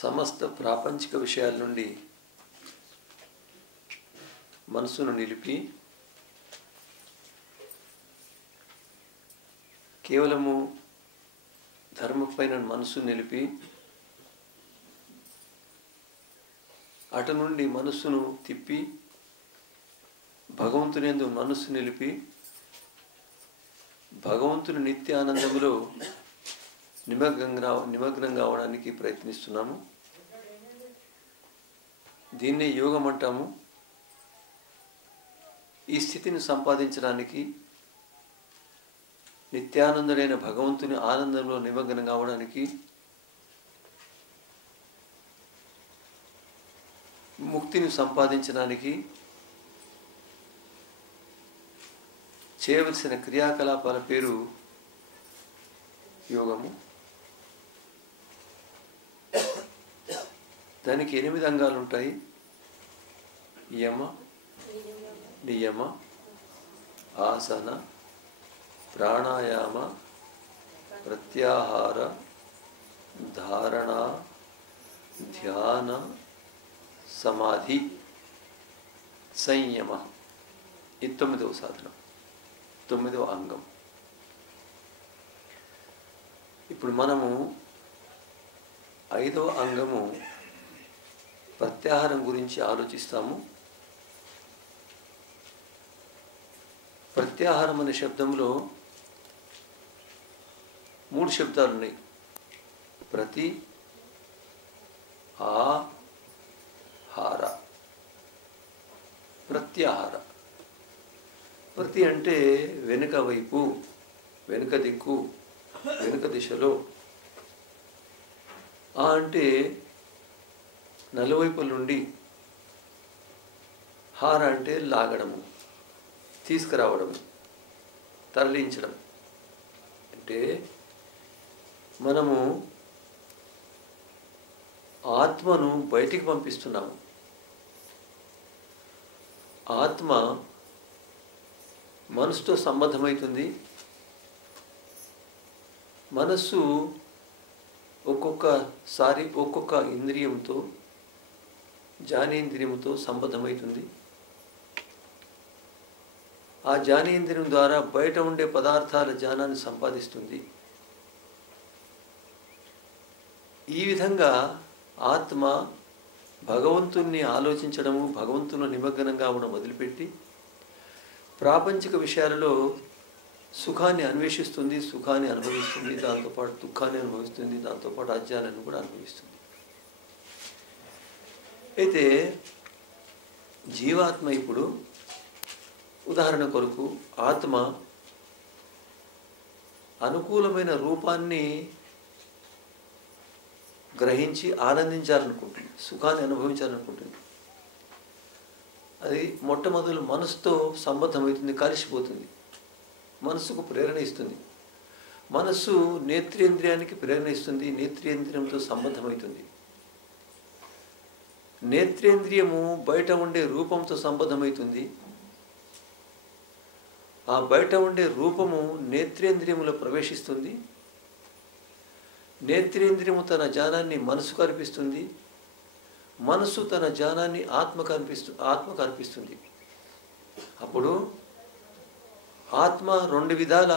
సమస్త ప్రాపంచిక విషయాల నుండి మనసును నిలిపి కేవలము ధర్మపైన మనసు నిలిపి అటు నుండి మనస్సును తిప్పి భగవంతునియందు మనస్సు నిలిపి భగవంతుని నిత్య ఆనందములో నిమగ్నం కావడానికి ప్రయత్నిస్తున్నాము. దీన్నే యోగం అంటాము. ఈ స్థితిని సంపాదించడానికి నిత్యానందుడైన భగవంతుని ఆనందంలో నిమగ్నం కావడానికి ముక్తిని సంపాదించడానికి చేయవలసిన క్రియాకలాపాల పేరు యోగము. దానికి 8 అంగాలు ఉంటాయి. యమ, నియమ, ఆసన, ప్రాణాయామ, ప్రత్యాహార, ధారణ, ధ్యాన, సమాధి, సంయమ. ఈ 9వ సాధన, 9వ అంగం. ఇప్పుడు మనము 5వ అంగము ప్రత్యాహారం గురించి ఆలోచిస్తాము. ప్రత్యాహారం అనే శబ్దంలో 3 శబ్దాలు ఉన్నాయి. ప్రతి, ఆహార. ప్రత్యాహార. ప్రతి అంటే వెనుక వైపు, వెనుక దిక్కు, వెనుక దిశలో. ఆ అంటే నలువైపుల నుండి. హార అంటే లాగడము, తీసుకురావడము, తరలించడం. అంటే మనము ఆత్మను బయటికి పంపిస్తున్నాము. ఆత్మ మనసుతో సంబంధమవుతుంది. మనస్సు ఒక్కొక్కసారి ఒక్కొక్క ఇంద్రియంతో, జ్ఞానేంద్రియంతో సంబంధమవుతుంది. ఆ జ్ఞానేంద్రియం ద్వారా బయట ఉండే పదార్థాల జ్ఞానాన్ని సంపాదిస్తుంది. ఈ విధంగా ఆత్మ భగవంతుణ్ణి ఆలోచించడము, భగవంతుని నిమగ్నం కావడం మొదలుపెట్టి ప్రాపంచిక విషయాలలో సుఖాన్ని అన్వేషిస్తుంది, సుఖాన్ని అనుభవిస్తుంది, దాంతోపాటు దుఃఖాన్ని అనుభవిస్తుంది, దాంతోపాటు అజ్ఞానాన్ని కూడా అనుభవిస్తుంది. అయితే జీవాత్మ ఇప్పుడు ఉదాహరణ కొరకు ఆత్మ అనుకూలమైన రూపాన్ని గ్రహించి ఆనందించాలనుకుంటుంది, సుఖాన్ని అనుభవించాలనుకుంటుంది. అది మొట్టమొదలు మనసుతో సంబద్ధమవుతుంది, కలిసిపోతుంది, మనస్సుకు ప్రేరణ ఇస్తుంది. మనస్సు నేత్రేంద్రియానికి ప్రేరణ ఇస్తుంది, నేత్రేంద్రియంతో సంబద్ధమవుతుంది. నేత్రేంద్రియము బయట ఉండే రూపంతో సంబద్ధమవుతుంది. ఆ బయట ఉండే రూపము నేత్రేంద్రియములో ప్రవేశిస్తుంది. నేత్రేంద్రియము తన జ్ఞానాన్ని మనసుకు అర్పిస్తుంది. మనసు తన జ్ఞానాన్ని ఆత్మకు అర్పిస్తుంది. అప్పుడు ఆత్మ 2 విధాల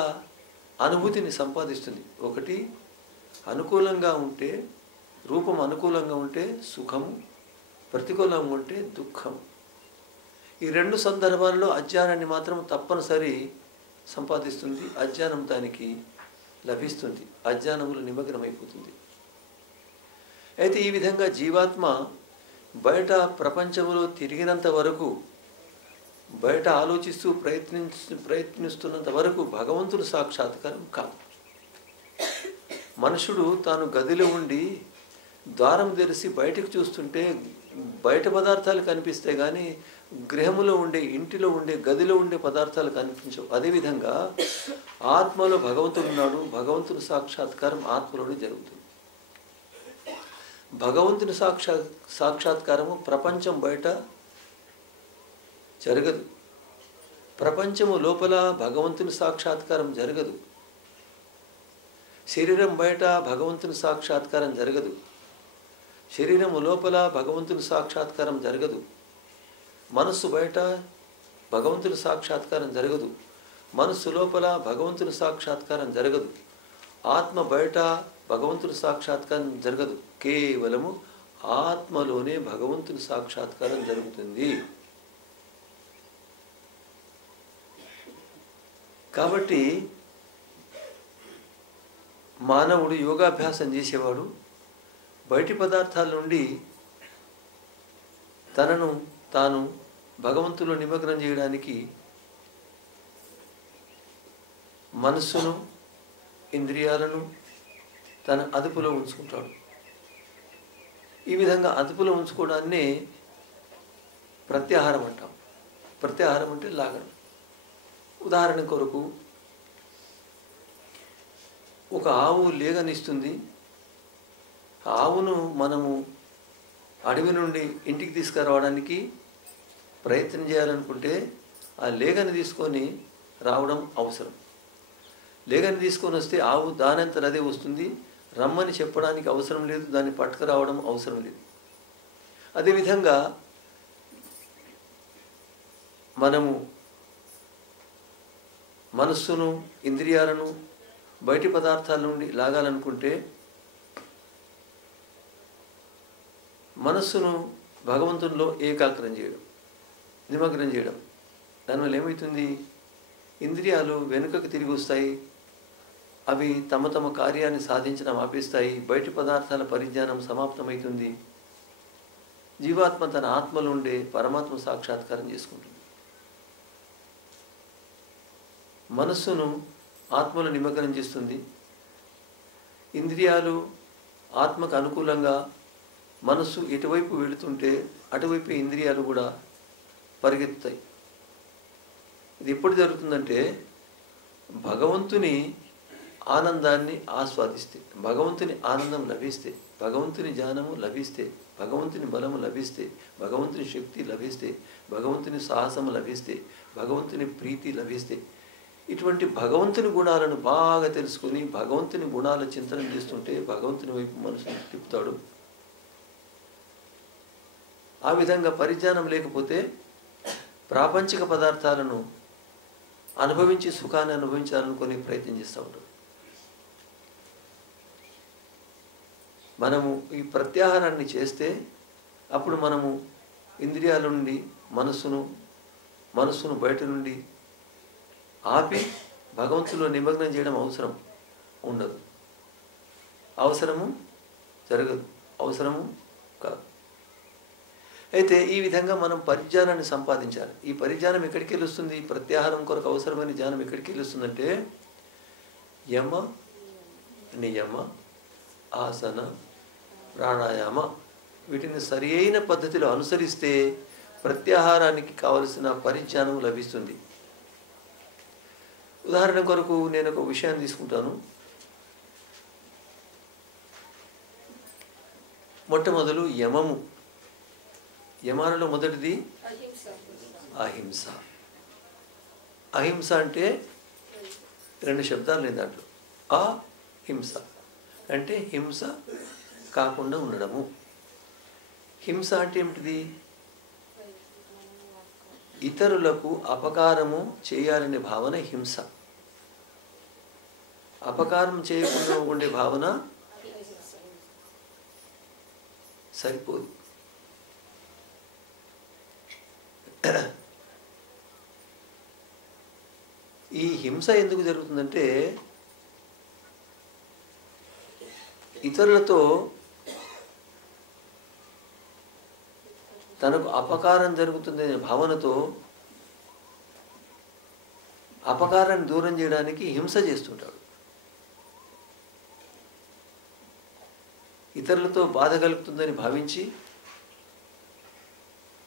అనుభూతిని సంపాదిస్తుంది. ఒకటి, అనుకూలంగా ఉంటే, రూపం అనుకూలంగా ఉంటే సుఖము, ప్రతికూలంగా ఉంటే దుఃఖము. ఈ 2 సందర్భాల్లో అజ్ఞానాన్ని మాత్రం తప్పనిసరి సంపాదిస్తుంది. అజ్ఞానం దానికి లభిస్తుంది, అజ్ఞానంలో నిమగ్నమైపోతుంది. అయితే ఈ విధంగా జీవాత్మ బయట ప్రపంచంలో తిరిగినంత వరకు, బయట ఆలోచిస్తూ ప్రయత్నిస్తున్నంత వరకు భగవంతుడు సాక్షాత్కారం కాదు. మనుషుడు తాను గదిలో ఉండి ద్వారం తెరిచి బయటకు చూస్తుంటే బయట పదార్థాలు కనిపిస్తాయి, కానీ గృహములో ఉండే, ఇంటిలో ఉండే, గదిలో ఉండే పదార్థాలు కనిపించవు. అదేవిధంగా ఆత్మలో భగవంతుడు ఉన్నాడు. భగవంతుని సాక్షాత్కారం ఆత్మలోనే జరుగుతుంది. భగవంతుని సాక్షాత్కారము ప్రపంచం బయట జరగదు. ప్రపంచము లోపల భగవంతుని సాక్షాత్కారం జరగదు. శరీరం బయట భగవంతుని సాక్షాత్కారం జరగదు. శరీరము లోపల భగవంతుని సాక్షాత్కారం జరగదు. మనస్సు బయట భగవంతుని సాక్షాత్కారం జరగదు. మనస్సు లోపల భగవంతుని సాక్షాత్కారం జరగదు. ఆత్మ బయట భగవంతుని సాక్షాత్కారం జరగదు. కేవలము ఆత్మలోనే భగవంతుని సాక్షాత్కారం జరుగుతుంది. కాబట్టి మానవుడు యోగాభ్యాసం చేసేవాడు బయటి పదార్థాల నుండి తనను తాను భగవంతులో నిమగ్నం చేయడానికి మనస్సును, ఇంద్రియాలను తన అదుపులో ఉంచుకుంటాడు. ఈ విధంగా అదుపులో ఉంచుకోవడాన్నే ప్రత్యాహారం అంటాం. ప్రత్యాహారం అంటే లాగడం. ఉదాహరణ కొరకు ఒక ఆవు లేగనిస్తుంది. ఆవును మనము అడవి నుండి ఇంటికి తీసుకురావడానికి ప్రయత్నం చేయాలనుకుంటే ఆ లేగని తీసుకొని రావడం అవసరం. లేగని తీసుకొని వస్తే ఆవు దానంతట అదే వస్తుంది. రమ్మని చెప్పడానికి అవసరం లేదు, దాన్ని పట్టుకురావడం అవసరం లేదు. అదేవిధంగా మనము మనస్సును, ఇంద్రియాలను బయటి పదార్థాల నుండి లాగాలనుకుంటే మనస్సును భగవంతునిలో ఏకాగ్రం చేయడం, నిమగ్నం చేయడం. దానివల్ల ఏమవుతుంది? ఇంద్రియాలు వెనుకకు తిరిగి వస్తాయి. అవి తమ తమ కార్యాన్ని సాధించడం ఆపేస్తాయి. బయటి పదార్థాల పరిజ్ఞానం సమాప్తమవుతుంది. జీవాత్మ తన ఆత్మలో ఉండే పరమాత్మ సాక్షాత్కారం చేసుకుంటుంది. మనస్సును ఆత్మలో నిమగ్నం చేస్తుంది. ఇంద్రియాలు ఆత్మకు అనుకూలంగా మనస్సు ఎటువైపు వెళుతుంటే అటువైపు ఇంద్రియాలు కూడా పరిగెత్తుతాయి. ఇది ఎప్పుడు జరుగుతుందంటే భగవంతుని ఆనందాన్ని ఆస్వాదిస్తే, భగవంతుని ఆనందం లభిస్తే, భగవంతుని జ్ఞానము లభిస్తే, భగవంతుని బలము లభిస్తే, భగవంతుని శక్తి లభిస్తే, భగవంతుని సాహసము లభిస్తే, భగవంతుని ప్రీతి లభిస్తే, ఇటువంటి భగవంతుని గుణాలను బాగా తెలుసుకుని భగవంతుని గుణాల చింతనం చేస్తుంటే భగవంతుని వైపు మనసును తిప్పుతాడు. ఆ విధంగా పరిజ్ఞానం లేకపోతే ప్రాపంచిక పదార్థాలను అనుభవించి సుఖాన్ని అనుభవించాలనుకొని ప్రయత్నం చేస్తూ ఉంటాడు. మనము ఈ ప్రత్యాహారాన్ని చేస్తే అప్పుడు మనము ఇంద్రియాల నుండి మనస్సును బయట నుండి ఆపి భగవంతులో నిమగ్నం చేయడం అవసరం ఉండదు. అవసరము జరగదు, అవసరము కాదు. అయితే ఈ విధంగా మనం పరిజ్ఞానాన్ని సంపాదించాలి. ఈ పరిజ్ఞానం ఎక్కడికి వెళ్ళొస్తుంది? ప్రత్యాహారం కొరకు అవసరమైన జ్ఞానం ఎక్కడికి వెళ్ళొస్తుందంటే యమ, నియమ, ఆసన, ప్రాణాయామ వీటిని సరి అయిన పద్ధతిలో అనుసరిస్తే ప్రత్యాహారానికి కావలసిన పరిజ్ఞానం లభిస్తుంది. ఉదాహరణ కొరకు నేను ఒక విషయాన్ని తీసుకుంటాను. మొట్టమొదలు యమము. యమాలలో మొదటిది అహింస. అహింస అంటే రెండు శబ్దాలు లేదు దాంట్లో. అహింస అంటే హింస కాకుండా ఉండడము. హింస అంటే ఏమిటిది? ఇతరులకు అపకారము చేయాలనే భావన హింస. అపకారం చేయకుండా ఉండే భావన సరిపోదు. ఈ హింస ఎందుకు జరుగుతుందంటే ఇతరులతో తనకు అపకారం జరుగుతుందనే భావనతో అపకారాన్ని దూరం చేయడానికి హింస చేస్తుంటాడు. ఇతరులతో బాధ కలుగుతుందని భావించి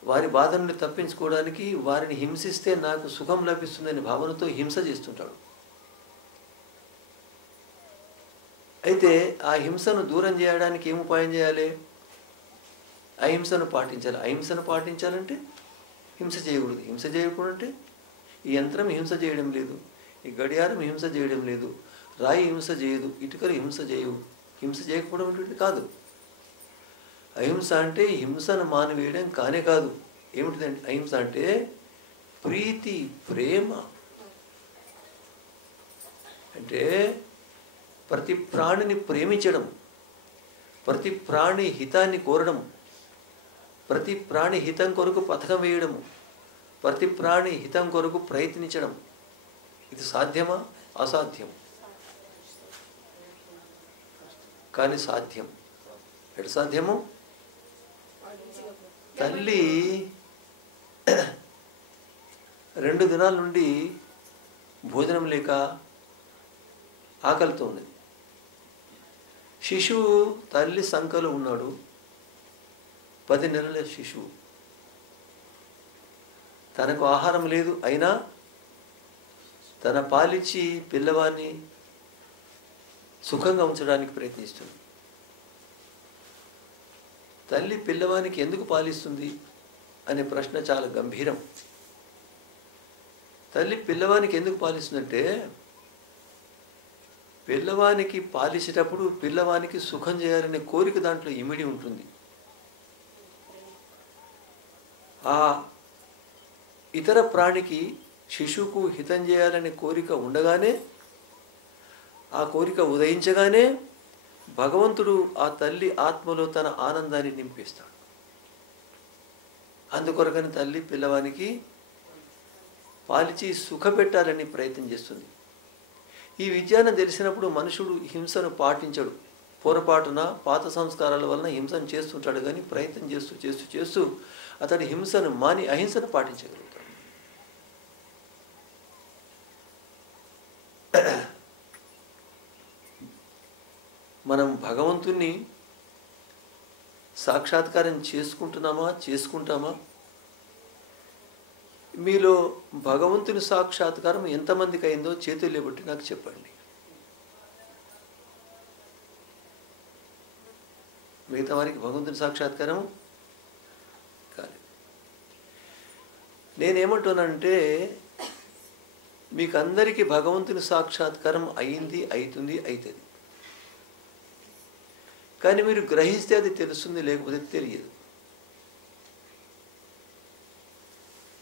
వారి బాధ నుండి తప్పించుకోవడానికి వారిని హింసిస్తే నాకు సుఖం లభిస్తుందని భావనతో హింస చేస్తుంటాడు. అయితే ఆ హింసను దూరం చేయడానికి ఏం ఉపాయం చేయాలి? అహింసను పాటించాలి. అహింసను పాటించాలంటే హింస చేయకూడదు. హింస చేయకూడదంటే ఈ యంత్రం హింస చేయడం లేదు, ఈ గడియారం హింస చేయడం లేదు, రాయి హింస చేయదు, ఇటుకలు హింస చేయవు. హింస చేయకపోవడం అంటే కాదు. అహింస అంటే హింసను మానివేయడం కానే కాదు. ఏమిటిదండి అహింస అంటే? ప్రీతి, ప్రేమ. అంటే ప్రతి ప్రాణిని ప్రేమించడం, ప్రతి ప్రాణి హితాన్ని కోరడం, ప్రతి ప్రాణి హితం కొరకు పథకం వేయడము, ప్రతి ప్రాణి హితం కొరకు ప్రయత్నించడం. ఇది సాధ్యమా? అసాధ్యం. కానీ సాధ్యం. ఎటు సాధ్యము? తల్లి 2 దినాల నుండి భోజనం లేక ఆకలితో ఉన్నది. శిశువు తల్లి సంకలో ఉన్నాడు. 10 నెలల శిశువు. తనకు ఆహారం లేదు, అయినా తన పాలిచ్చి పిల్లవాడిని సుఖంగా ఉంచడానికి ప్రయత్నిస్తుంది. తల్లి పిల్లవానికి ఎందుకు పాలిస్తుంది అనే ప్రశ్న చాలా గంభీరం. తల్లి పిల్లవానికి ఎందుకు పాలిస్తుందంటే, పిల్లవానికి పాలించేటప్పుడు పిల్లవానికి సుఖం చేయాలనే కోరిక దాంట్లో ఇమిడి ఉంటుంది. ఆ ఇతర ప్రాణికి, శిశువుకు హితం చేయాలనే కోరిక ఉండగానే, ఆ కోరిక ఉదయించగానే భగవంతుడు ఆ తల్లి ఆత్మలో తన ఆనందాన్ని నింపిస్తాడు. అందుకొరకని తల్లి పిల్లవానికి పాలిచి సుఖపెట్టాలని ప్రయత్నం చేస్తుంది. ఈ విజ్ఞానం తెలిసినప్పుడు మనుషుడు హింసను పాటించడు. పొరపాటున పాత సంస్కారాల వలన హింసను చేస్తుంటాడు, కానీ ప్రయత్నం చేస్తూ చేస్తూ చేస్తూ అతడు హింసను మాని అహింసను పాటించగలుగుతాడు. మనం భగవంతుణ్ణి సాక్షాత్కారం చేసుకుంటామా? మీలో భగవంతుని సాక్షాత్కారం ఎంతమందికి అయిందో చేతులు లేబట్టి నాకు చెప్పండి. మిగతా వారికి భగవంతుని సాక్షాత్కారం కాలేదు. నేనేమంటున్నానంటే, మీకు అందరికీ భగవంతుని సాక్షాత్కారం అయింది, అవుతుంది. కానీ మీరు గ్రహిస్తే అది తెలుస్తుంది, లేకపోతే తెలియదు.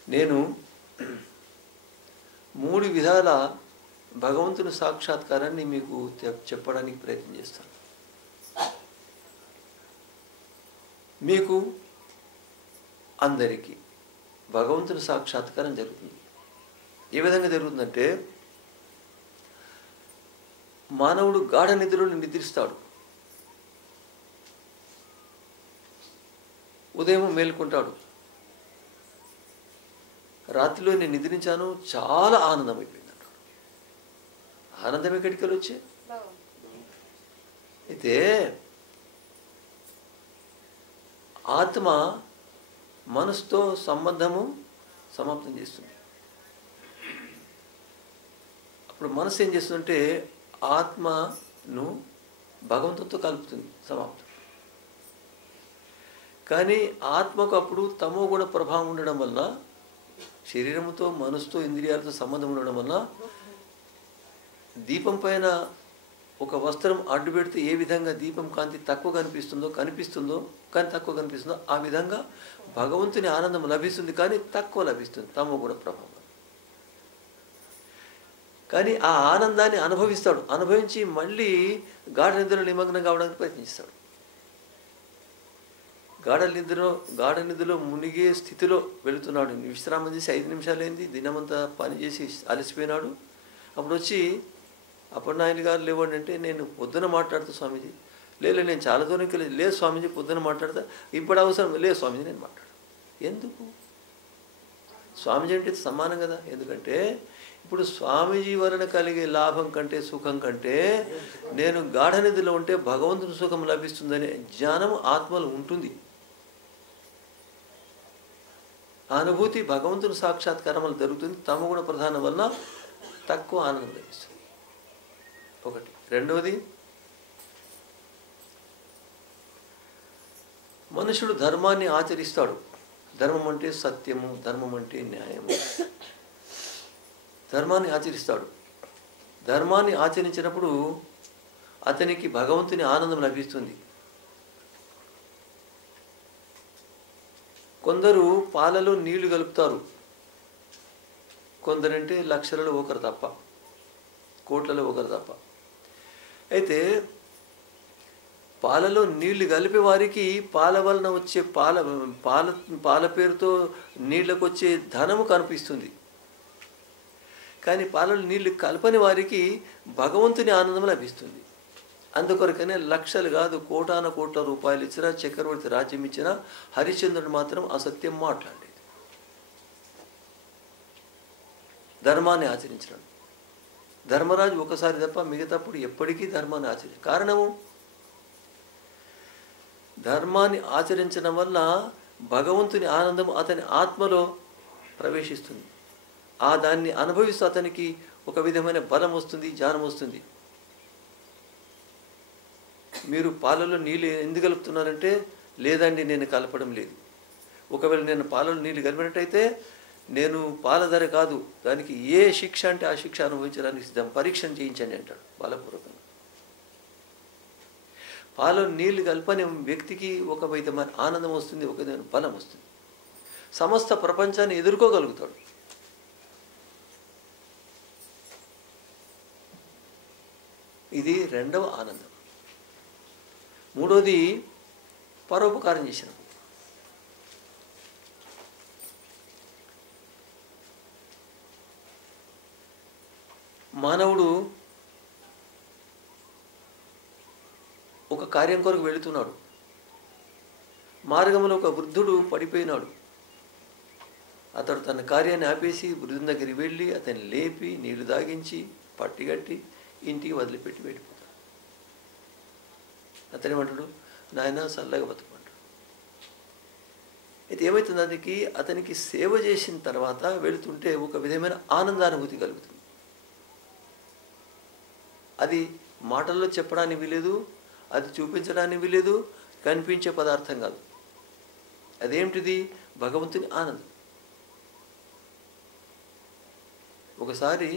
నేను 3 విధాల భగవంతుని సాక్షాత్కారాన్ని మీకు చెప్పడానికి ప్రయత్నం చేస్తాను. మీకు అందరికీ భగవంతుని సాక్షాత్కారం జరుగుతుంది. ఏ విధంగా జరుగుతుందంటే, మానవుడు గాఢ నిద్రలో నిద్రిస్తాడు. ఉదయం మేల్కొంటాడు. రాత్రిలో నేను నిద్రించాను, చాలా ఆనందం అయిపోయింది అంటాడు. ఆనందం ఎక్కడికి వచ్చే? అయితే ఆత్మ మనసుతో సంబంధము సమాప్తం చేస్తుంది. అప్పుడు మనసు ఏం చేస్తుందంటే, ఆత్మను భగవంతుడితో కలుపుతుంది, సమాప్తం. కానీ ఆత్మకు అప్పుడు తమో గుణ ప్రభావం ఉండడం వల్ల, శరీరంతో, మనసుతో, ఇంద్రియాలతో సంబంధం ఉండడం వల్ల, దీపం పైన ఒక వస్త్రం అడ్డు పెడితే ఏ విధంగా దీపం కాంతి తక్కువ కనిపిస్తుందో కానీ తక్కువ కనిపిస్తుందో, ఆ విధంగా భగవంతుని ఆనందం లభిస్తుంది, కానీ తక్కువ లభిస్తుంది తమో గుణ ప్రభావం. కానీ ఆ ఆనందాన్ని అనుభవించి మళ్ళీ గాఢ నిద్రలో నిమగ్నం కావడానికి ప్రయత్నిస్తాడు. గాఢ నిద్రలో మునిగే స్థితిలో వెళుతున్నాడు. విశ్రామం చేసి 5 నిమిషాలు అయింది, దినమంతా పనిచేసి అలసిపోయినాడు. అప్పుడు వచ్చి అప్పటినాయన గారు లేవండి అంటే, నేను పొద్దున మాట్లాడుతా స్వామీజీ. లేదు నేను చాలా దూరంకి వెళ్ళి, లేదు స్వామీజీ పొద్దున మాట్లాడతా, ఇప్పుడు అవసరం లేదు స్వామీజీ నేను మాట్లాడు. ఎందుకు? స్వామీజీ అంటే సమానం కదా. ఎందుకంటే ఇప్పుడు స్వామీజీ వలన కలిగే లాభం కంటే, సుఖం కంటే, నేను గాఢ నిద్రలో ఉంటే భగవంతుని సుఖం లభిస్తుందనే జ్ఞానం ఆత్మలో ఉంటుంది. అనుభూతి భగవంతుని సాక్షాత్కారం వల్ల జరుగుతుంది. తమగుణ ప్రధానం వలన తక్కువ ఆనందం లభిస్తుంది. ఒకటి. రెండవది, మనుషుడు ధర్మాన్ని ఆచరిస్తాడు. ధర్మం అంటే సత్యము, ధర్మం అంటే న్యాయము. ధర్మాన్ని ఆచరిస్తాడు. ధర్మాన్ని ఆచరించినప్పుడు అతనికి భగవంతుని ఆనందం లభిస్తుంది. కొందరు పాలలో నీళ్లు కలుపుతారు, కొందరంటే లక్షలలో ఒకరు తప్ప, కోట్లలో ఒకరు తప్ప. అయితే పాలలో నీళ్లు కలిపే వారికి పాల వలన వచ్చే పాల పేరుతో నీళ్ళకు వచ్చే ధనము కనిపిస్తుంది. కానీ పాలలో నీళ్లు కలపని వారికి భగవంతుని ఆనందం లభిస్తుంది. అందుకొరకనే లక్షలు కాదు కోటాన కోట్ల రూపాయలు ఇచ్చినా, చక్రవర్తి రాజ్యం ఇచ్చినా హరిశ్చంద్రుడు మాత్రం అసత్యం మాట్లాడేది. ధర్మాన్ని ఆచరించడం. ధర్మరాజు ఒకసారి తప్ప మిగతాప్పుడు ఎప్పటికీ ధర్మాన్ని ఆచరించారు. కారణము, ధర్మాన్ని ఆచరించడం వల్ల భగవంతుని ఆనందం అతని ఆత్మలో ప్రవేశిస్తుంది. ఆ దాన్ని అనుభవిస్తూ అతనికి ఒక విధమైన బలం వస్తుంది, జ్ఞానం వస్తుంది. మీరు పాలలో నీళ్ళు ఎందుకు కలుపుతున్నారంటే, లేదండి నేను కలపడం లేదు. ఒకవేళ నేను పాలలో నీళ్ళు కలిపినట్టయితే నేను పాల ధర కాదు, దానికి ఏ శిక్ష అంటే ఆ శిక్ష అనుభవించడానికి సిద్ధం, పరీక్షను చేయించండి అంటాడు బాలపూర్వకంగా. పాలలో నీళ్లు కలపని వ్యక్తికి ఒక విధమైన ఆనందం వస్తుంది, ఒక విధమైన బలం వస్తుంది, సమస్త ప్రపంచాన్ని ఎదుర్కోగలుగుతాడు. ఇది రెండవ ఆనందం. మూడోది పరోపకారం చేసిన. మానవుడు ఒక కార్యం కొరకు వెళుతున్నాడు. మార్గంలో ఒక వృద్ధుడు పడిపోయినాడు. అతడు తన కార్యాన్ని ఆపేసి వృద్ధుని దగ్గరికి వెళ్ళి అతన్ని లేపి నీళ్లు తాగించి పట్టిగట్టి ఇంటికి వదిలిపెట్టి వెళ్ళిపోతాడు. అతనేమంటాడు, నాయన చల్లగా బతుకుంటాడు. అయితే ఏమవుతుంది, అతనికి సేవ చేసిన తర్వాత వెళుతుంటే ఒక విధమైన ఆనందానుభూతి కలుగుతుంది. అది మాటల్లో చెప్పడానికి వీలేదు, అది చూపించడానికి వీలేదు, కనిపించే పదార్థం కాదు. అదేమిటిది? భగవంతుని ఆనందం. ఒకసారి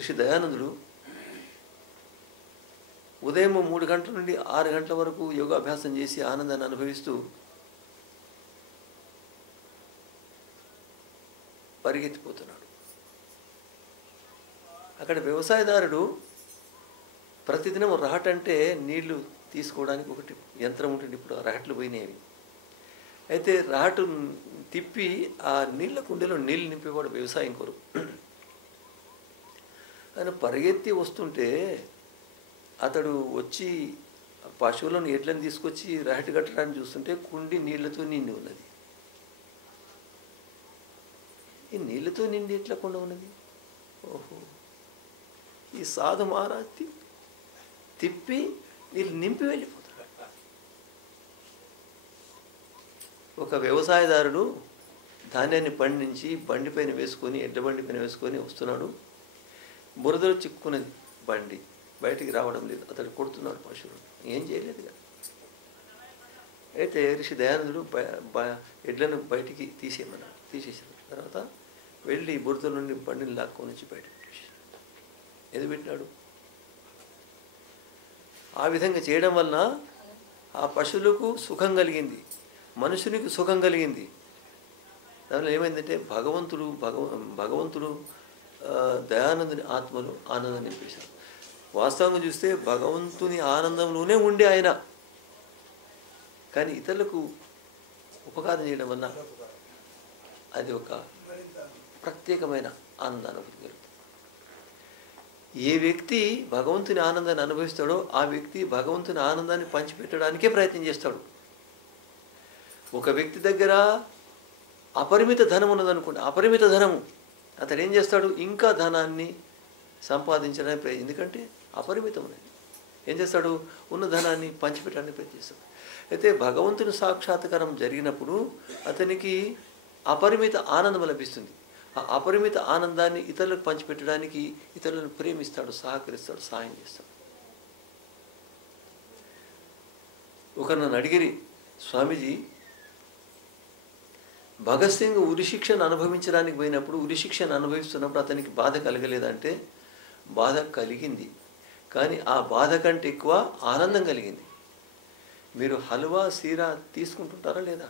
ఋషి దయానందుడు ఉదయం 3 గంటల నుండి 6 గంటల వరకు యోగాభ్యాసం చేసి ఆనందాన్ని అనుభవిస్తూ పరిగెత్తిపోతున్నాడు. అక్కడ వ్యవసాయదారుడు ప్రతిదినం రహట్ అంటే నీళ్లు తీసుకోవడానికి ఒకటి యంత్రం ఉంటుంది. ఇప్పుడు ఆ రహట్లు పోయినాయి. అయితే రహటు తిప్పి ఆ నీళ్ళ కుండలో నీళ్ళు నింపేవాడు వ్యవసాయం కొరకు. ఆయన పరిగెత్తి వస్తుంటే అతడు వచ్చి పశువులను ఎడ్లను తీసుకొచ్చి రహట్ కట్టడానికి చూస్తుంటే కుండి నీళ్లతో నిండి ఉన్నది. ఈ నీళ్లతో నిండి ఎట్లా కుండ ఉన్నది? ఓహో, ఈ సాధు మహారాజ్ తిప్పి నీళ్ళు నింపి వెళ్ళిపోతాడు. ఒక వ్యవసాయదారుడు ధాన్యాన్ని పండించి బండి పైన వేసుకొని, ఎడ్ల బండి పైన వేసుకొని వస్తున్నాడు. బురదలో చిక్కున్నది బండి, బయటికి రావడం లేదు. అతడు కొడుతున్నాడు పశువులు, ఏం చేయలేదు కదా. అయితే ఋషి దయానందుడు ఎడ్లను బయటికి తీసేసాడు. తర్వాత వెళ్ళి బురద నుండి బండిని లాక్కొని వచ్చి బయట పెట్టేసాడు. ఎందుకు పెట్టినాడు? ఆ విధంగా చేయడం వలన ఆ పశువులకు సుఖం కలిగింది, మనుషునికి సుఖం కలిగింది. దానిలో ఏమైందంటే భగవంతుడు దయానందుని ఆత్మలో ఆనందం నింపేశాడు. వాస్తవంగా చూస్తే భగవంతుని ఆనందంలోనే ఉండే ఆయన, కానీ ఇతరులకు ఉపకారం చేయడం వల్ల అది ఒక ప్రత్యేకమైన ఆనందానుభూతి కలుగుతుంది. ఏ వ్యక్తి భగవంతుని ఆనందాన్ని అనుభవిస్తాడో ఆ వ్యక్తి భగవంతుని ఆనందాన్ని పంచిపెట్టడానికే ప్రయత్నం చేస్తాడు. ఒక వ్యక్తి దగ్గర అపరిమిత ధనం ఉన్నదనుకోండి, అపరిమిత ధనము, అతడు ఏం చేస్తాడు? ఇంకా ధనాన్ని సంపాదించడానికి ప్రయత్నం, ఎందుకంటే అపరిమితం ఉన్నది. ఏం చేస్తాడు? ఉన్న ధనాన్ని పంచిపెట్టడానికి ప్రయత్నిస్తాడు. అయితే భగవంతుని సాక్షాత్కారం జరిగినప్పుడు అతనికి అపరిమిత ఆనందం లభిస్తుంది. ఆ అపరిమిత ఆనందాన్ని ఇతరులకు పంచిపెట్టడానికి ఇతరులను ప్రేమిస్తాడు, సహకరిస్తాడు, సహాయం చేస్తాడు. ఒకరు నన్ను అడిగిరి, స్వామీజీ భగత్ సింగ్ ఉరిశిక్షను అనుభవించడానికి పోయినప్పుడు, ఉరిశిక్షను అనుభవిస్తున్నప్పుడు అతనికి బాధ కలగలేదంటే బాధ కలిగింది, కానీ ఆ బాధ కంటే ఎక్కువ ఆనందం కలిగింది. మీరు హల్వా సీరా తీసుకుంటుంటారా లేదా?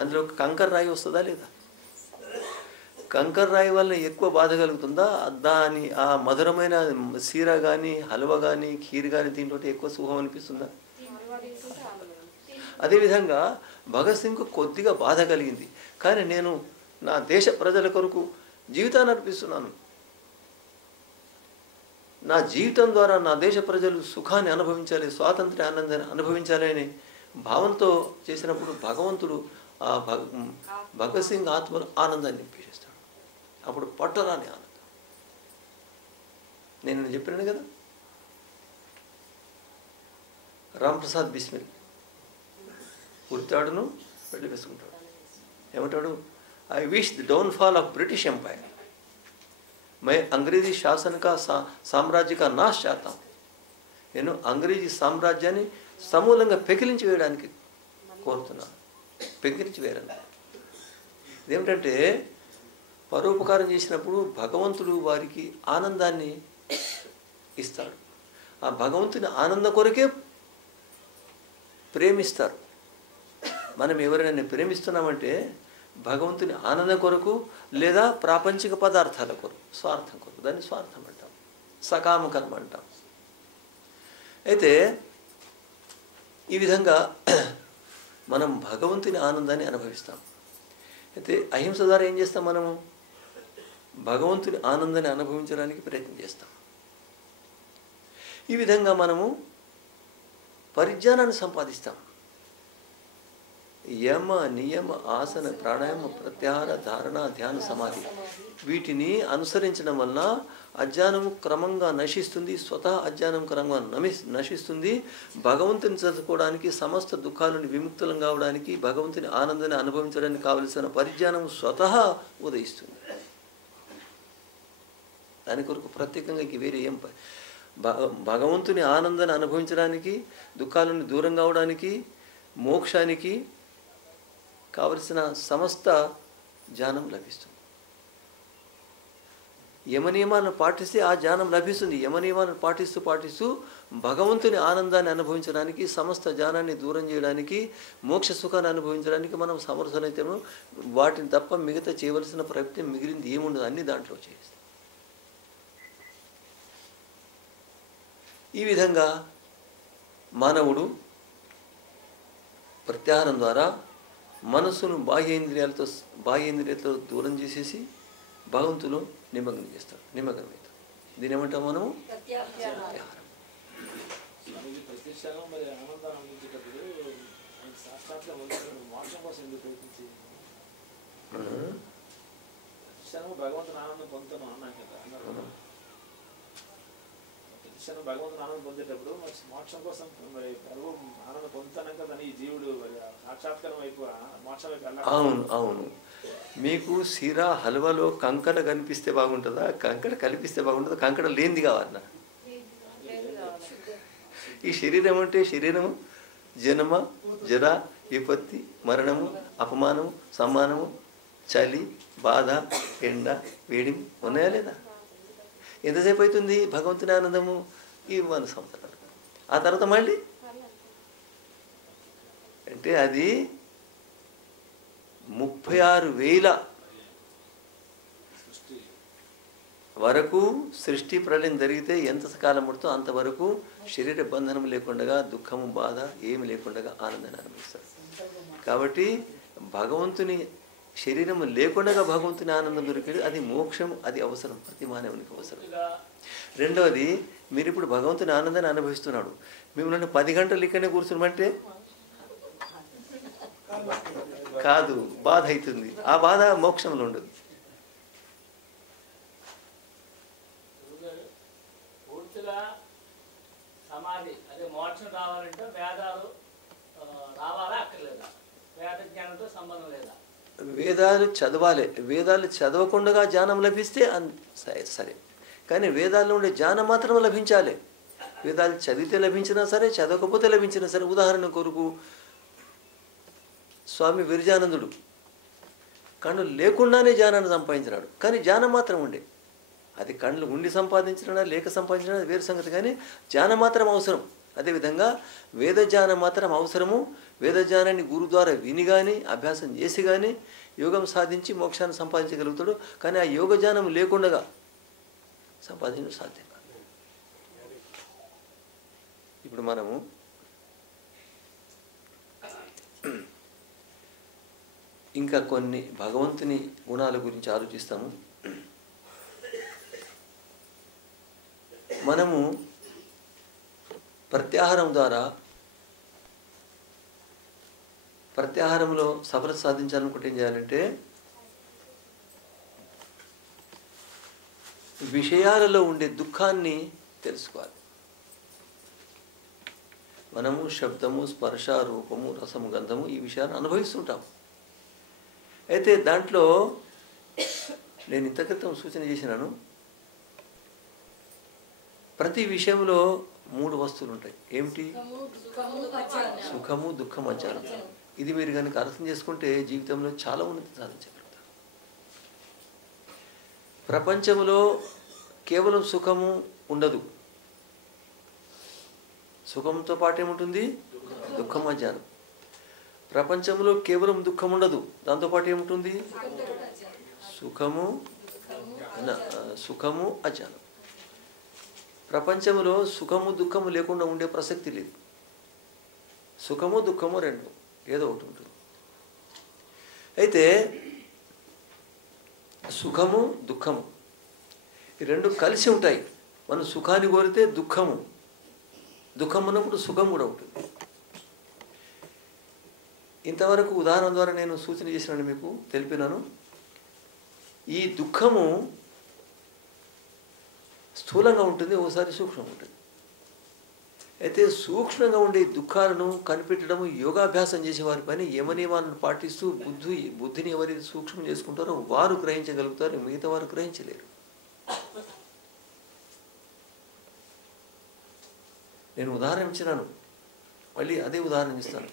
అందులో ఒక కంకర రాయి వస్తుందా లేదా? కంకర రాయి వల్ల ఎక్కువ బాధ కలుగుతుందా? దాని ఆ మధురమైన సీర కానీ హల్వా కానీ ఖీర్ కానీ దీంట్లో ఎక్కువ సుఖం అనిపిస్తుందా? అదేవిధంగా భగత్ సింగ్కు కొద్దిగా బాధ కలిగింది, కానీ నేను నా దేశ ప్రజల కొరకు జీవితాన్ని అర్పిస్తున్నాను, నా జీవితం ద్వారా నా దేశ ప్రజలు సుఖాన్ని అనుభవించాలి, స్వాతంత్ర్య ఆనందాన్ని అనుభవించాలి అనే భావంతో చేసినప్పుడు భగవంతుడు ఆ భగత్ సింగ్ ఆత్మలో ఆనందాన్ని నింపేసేస్తాడు. అప్పుడు పట్టరాని ఆనందం. నేను చెప్పినాను కదా, రాంప్రసాద్ బిస్మిల్ కుర్తాడును వెళ్ళి వేసుకుంటాడు. ఏమంటాడు? I wish the downfall of British empire, मैं अंग्रेजी शासन का సామ్రాజ్య का नाश चाहता हूँ. నేను అంగ్రేజీ సామ్రాజ్యాన్ని సమూలంగా పెకిలించి వేయడానికి కోరుతున్నాను. పెకిలించి వేయాలని ఇదేమిటంటే, పరోపకారం చేసినప్పుడు భగవంతుడు వారికి ఆనందాన్ని ఇస్తాడు. ఆ భగవంతుని ఆనందం కొరకే ప్రేమిస్తారు. మనం ఎవరైనా ప్రేమిస్తున్నామంటే భగవంతుని ఆనందం కొరకు లేదా ప్రాపంచిక పదార్థాల కొరకు, స్వార్థం కొరకు. దాన్ని స్వార్థం అంటాం, సకామ కర్మ అంటాం. అయితే ఈ విధంగా మనం భగవంతుని ఆనందాన్ని అనుభవిస్తాం. అయితే అహింస ద్వారా ఏం చేస్తాం? మనము భగవంతుని ఆనందాన్ని అనుభవించడానికి ప్రయత్నం చేస్తాం. ఈ విధంగా మనము పరిజ్ఞానాన్ని సంపాదిస్తాం. యమ నియమ ఆసన ప్రాణాయామ ప్రత్యాహార ధారణ ధ్యాన సమాధి వీటిని అనుసరించడం వలన అజ్ఞానము క్రమంగా నశిస్తుంది. స్వతహా అజ్ఞానం క్రమంగా నశిస్తుంది. భగవంతుని చదువుకోవడానికి, సమస్త దుఃఖాలను విముక్తులం కావడానికి, భగవంతుని ఆనందాన్ని అనుభవించడానికి కావలసిన పరిజ్ఞానం స్వతహా ఉదయిస్తుంది. దాని కొరకు ప్రత్యేకంగా వేరే ఏం భగవంతుని ఆనందాన్ని అనుభవించడానికి, దుఃఖాలను దూరం కావడానికి, మోక్షానికి కావలసిన సమస్త జ్ఞానం లభిస్తుంది. యమనియమాలను పాటిస్తే ఆ జ్ఞానం లభిస్తుంది. యమనియమాలను పాటిస్తూ భగవంతుని ఆనందాన్ని అనుభవించడానికి, సమస్త జ్ఞానాన్ని దూరం చేయడానికి, మోక్ష సుఖాన్ని అనుభవించడానికి మనం సమర్థులైతేమో వాటిని తప్ప మిగతా చేయవలసిన ప్రయత్నం మిగిలింది ఏముండదు, అన్ని దాంట్లో చేస్తాం. ఈ విధంగా మానవుడు ప్రత్యాహారం ద్వారా మనస్సును బాహ్యేంద్రియాలతో దూరం చేసేసి భగవంతులో నిమగ్నమవుతాడు. దీని ఏమంటాం మనము? ప్రత్యాహారం. భగవంతుని ఆనందం పొందేటప్పుడు మోక్షం కోసం మరి ఆనందం పొందుతాను కదా ఈ జీవుడు సాక్షాత్కారం వైపు మోక్షం వైపు. అవును. మీకు సిరా హల్వాలో కంకర కనిపిస్తే బాగుంటుందా, కంకర కల్పిస్తే బాగుంటుందా? కంకర లేనిది కావాలన్నా. ఈ శరీరం అంటే శరీరము జన్మ జర విపత్తి మరణము అపమానము సమ్మానము చలి బాధ ఎండ వేడిమి ఉన్నాయా లేదా? ఎంతసేపు అవుతుంది భగవంతుని ఆనందము? ఈ 100 సంవత్సరాలు. ఆ తర్వాత మళ్ళీ అంటే అది 36,000 వరకు సృష్టి ప్రళయం జరిగితే ఎంత కాలం పడుతుందో అంతవరకు శరీర బంధనం లేకుండా, దుఃఖము బాధ ఏమి లేకుండా ఆనందాన్ని అనుభవిస్తారు. కాబట్టి భగవంతుని శరీరం లేకుండా భగవంతుని ఆనందం దొరికేది, అది మోక్షం, అది అవసరం, ప్రతి మానవునికి అవసరం. రెండవది, మీరు ఇప్పుడు భగవంతుని ఆనందాన్ని అనుభవిస్తున్నాడు, మిమ్మల్ని 10 గంటలు ఇక్కడనే కూర్చున్నమంటే కాదు, బాధ అవుతుంది. ఆ బాధ మోక్షంలో ఉండదు. పూర్తిగా సమాధి అదే మోక్షం రావాలంటే వేదాలు రావాలా అక్కర్లేదా? వేద జ్ఞానంతో సంబంధం లేదా? వేదాలు చదవాలి. వేదాలు చదవకుండా జ్ఞానం లభిస్తే సరే, కానీ వేదాల్లో ఉండే జ్ఞానం మాత్రం లభించాలి. వేదాలు చదివితే లభించినా సరే, చదవకపోతే లభించినా సరే. ఉదాహరణ కొరకు స్వామి విరజానందుడు కళ్ళు లేకుండానే జ్ఞానాన్ని సంపాదించినాడు, కానీ జ్ఞానం మాత్రం ఉండే. అది కళ్ళు ఉండి సంపాదించినా లేక సంపాదించినా వేరు సంగతి, కానీ జ్ఞానం మాత్రం అవసరం. అదేవిధంగా వేద జ్ఞానం మాత్రం అవసరము. వేదజ్ఞానాన్ని గురు ద్వారా విని కానీ అభ్యాసం చేసి కానీ యోగం సాధించి మోక్షాన్ని సంపాదించగలుగుతాడు. కానీ ఆ యోగజ్ఞానం లేకుండా సంపాదించడం సాధ్యం కాదు. ఇప్పుడు మనము ఇంకా కొన్ని భగవంతుని గుణాల గురించి ఆలోచిస్తాము. మనము ప్రత్యాహారంలో సఫలత సాధించాలనుకుంటే ఏం చేయాలంటే విషయాలలో ఉండే దుఃఖాన్ని తెలుసుకోవాలి. మనము శబ్దము, స్పర్శ, రూపము, రసము, గంధము ఈ విషయాన్ని అనుభవిస్తుంటాం. అయితే దాంట్లో నేను ఇంత క్రితం సూచన చేసినాను, ప్రతి విషయంలో 3 వస్తువులు ఉంటాయి. ఏమిటి? సుఖము, దుఃఖం, అజ్ఞానం. ఇది మీరు కనుక అర్థం చేసుకుంటే జీవితంలో చాలా ఉన్నతి సాధించగలుగుతారు. ప్రపంచంలో కేవలం సుఖము ఉండదు, సుఖంతో పాటు ఏముంటుంది? దుఃఖం, అజ్ఞానం. ప్రపంచంలో కేవలం దుఃఖం ఉండదు, దాంతోపాటు ఏముంటుంది? సుఖము, అజ్ఞానం. ప్రపంచంలో సుఖము దుఃఖము లేకుండా ఉండే ప్రసక్తి లేదు. సుఖము దుఃఖము రెండు ఏదో ఒకటి ఉంటుంది. అయితే సుఖము దుఃఖము ఈ రెండు కలిసి ఉంటాయి. మనం సుఖాన్ని కోరితే దుఃఖము, దుఃఖం అన్నప్పుడు సుఖం కూడా ఉంటుంది. ఇంతవరకు ఉదాహరణ ద్వారా నేను సూచన చేసినాను, మీకు తెలిపినాను. ఈ దుఃఖము స్థూలంగా ఉంటుంది, ఒకసారి సూక్ష్మంగా ఉంటుంది. అయితే సూక్ష్మంగా ఉండే దుఃఖాలను కనిపెట్టడం యోగాభ్యాసం చేసేవారి పని. యమనియమాలను పాటిస్తూ బుద్ధిని ఎవరైతే సూక్ష్మం చేసుకుంటారో వారు గ్రహించగలుగుతారు, మిగతా వారు గ్రహించలేరు. నేను ఉదాహరణ ఇచ్చినాను, మళ్ళీ అదే ఉదాహరణ ఇస్తాను.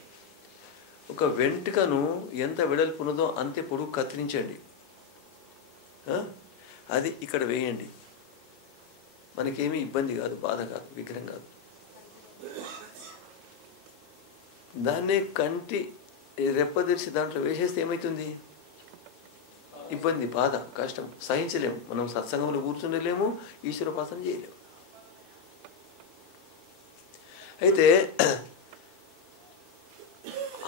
ఒక వెంట్రుకను ఎంత వెడల్పు ఉన్నదో అంతే పొడుగు కత్తిరించండి, అది ఇక్కడ వేయండి. మనకేమీ ఇబ్బంది కాదు, బాధ కాదు, విగ్రహం కాదు. దాన్నే కంటి రెప్పదెరిసి దాంట్లో వేసేస్తే ఏమవుతుంది? ఇబ్బంది, బాధ, కష్టం సహించలేము. మనం సత్సంగంలో కూర్చుండలేము, ఈశ్వరోపాసన చేయలేము. అయితే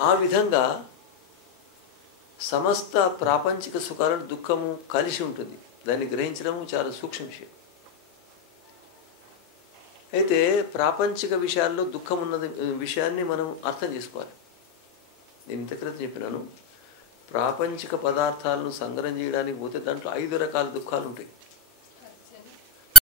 ఆ విధంగా సమస్త ప్రాపంచిక సుఖాలను దుఃఖము కలిసి ఉంటుంది. దాన్ని గ్రహించడము చాలా సూక్ష్మ విషయం. అయితే ప్రాపంచిక విషయాల్లో దుఃఖం ఉన్నది విషయాన్ని మనం అర్థం చేసుకోవాలి. నేను ఇంత క్రితం చెప్పినాను, ప్రాపంచిక పదార్థాలను సంగ్రహం చేయడానికి పోతే దాంట్లో 5 రకాల దుఃఖాలు ఉంటాయి.